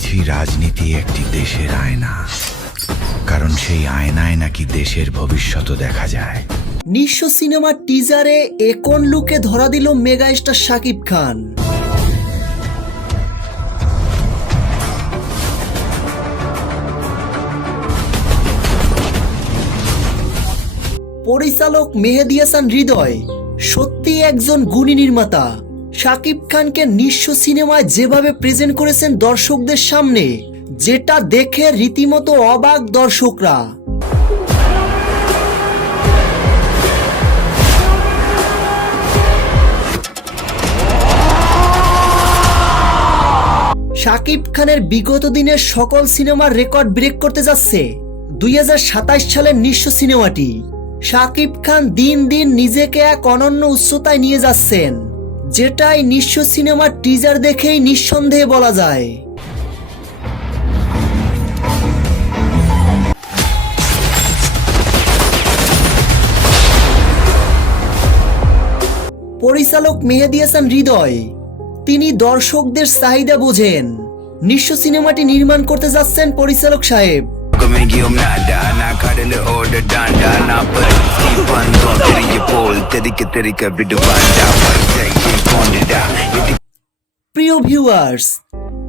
শুনেছি রাজনীতি একটি দেশের আয়না, কারণ সেই আয়নায় নাকি দেশের ভবিষ্যৎও দেখা যায়। নিঃস্ব সিনেমার টিজারে একন লুকে ধরা দিল মেগা স্টার শাকিব খান। পরিচালক মেহেদী হাসান হৃদয় সত্যি একজন গুণী নির্মাতা। শাকিব খানকে নিঃস্ব সিনেমায় যেভাবে প্রেজেন্ট করেছেন দর্শকদের সামনে, যেটা দেখে রীতিমতো অবাক দর্শকরা। শাকিব খানের বিগত দিনের সকল সিনেমার রেকর্ড ব্রেক করতে যাচ্ছে 2027 সালের নিঃস্ব সিনেমাটি। শাকিব খান দিন দিন নিজেকে এক অনন্য উচ্চতায় নিয়ে যাচ্ছেন, যেটাই নিঃস্ব সিনেমার টিজার দেখেই নিঃসন্দেহে বলা যায়। পরিচালক মেহেদী হাসান হৃদয় তিনি দর্শকদের চাহিদা বোঝেন। নিঃস্ব সিনেমাটি নির্মাণ করতে যাচ্ছেন পরিচালক সাহেব। প্রিয় ভিউয়ার্স,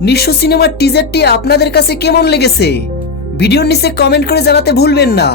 নিঃস্ব সিনেমার টিজারটি আপনাদের কাছে কেমন লেগেছে ভিডিওর নিচে কমেন্ট করে জানাতে ভুলবেন না।